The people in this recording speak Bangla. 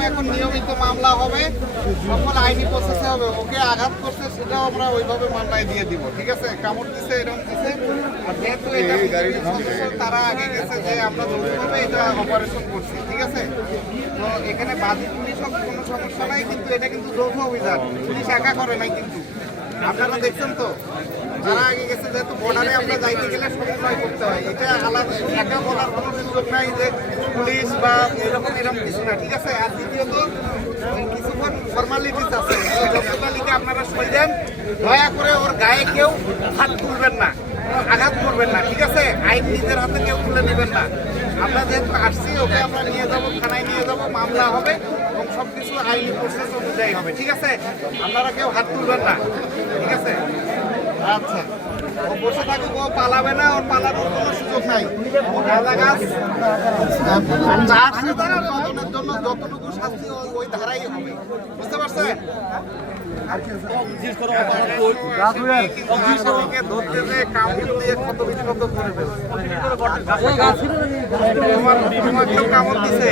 নামে এখন নিয়মিত মামলা হবে, সকল আইনি প্রসেসে হবে। ওকে আঘাত করছে সেটাও আমরা ওইভাবে মামলায় দিয়ে দিব, ঠিক আছে? কামড় দিছে, এরকম দিছে। আর যেহেতু এটা সদস্য, তারা আগে গেছে যে আমরা যৌথভাবে এটা অপারেশন করছি, ঠিক আছে? তো এখানে বাদী পুলিশ কোনো সমস্যা নাই, কিন্তু এটা কিন্তু যৌথ অভিযান, পুলিশ একা করে নাই কিন্তু। আপনারা দেখছেন তো, যারা আগে গেছে, যেহেতু বর্ডারে আমরা যাইতে গেলে সমন্বয় করতে হয়, এটা আলাদা একা বলার কোনো সুযোগ নাই যে পুলিশ বা এরকম কিছু না, ঠিক আছে? আর দ্বিতীয়ত কিছুক্ষণ ফর্মালিটিস আছে, যতটা আপনারা সই দেন, দয়া করে ওর গায়ে কেউ হাত তুলবেন না, আঘাত করবেন না, ঠিক আছে? আইন নিজের হাতে কেউ তুলে নেবেন না। আমরা যেহেতু আসছি, ওকে আমরা নিয়ে যাবো, থানায় নিয়ে যাবো, মামলা হবে এবং সব কিছু আইনি প্রসেস অনুযায়ী হবে, ঠিক আছে? আপনারা কেউ হাত তুলবেন না, ঠিক আছে? আচ্ছা, ও বসে থাকুক, ও পালাবে না, ওর পালানোর কোনো সুযোগ নাই। ও গাঁজা গাছ উৎপাদনের জন্য যতটুকু শাস্তি ওই ধারাই হবে, বুঝতে পারছেন? ধরতে যে কামড় দিয়ে ক্ষত বিক্ষত করে ফেলছে। তোমার কামড় দিছে।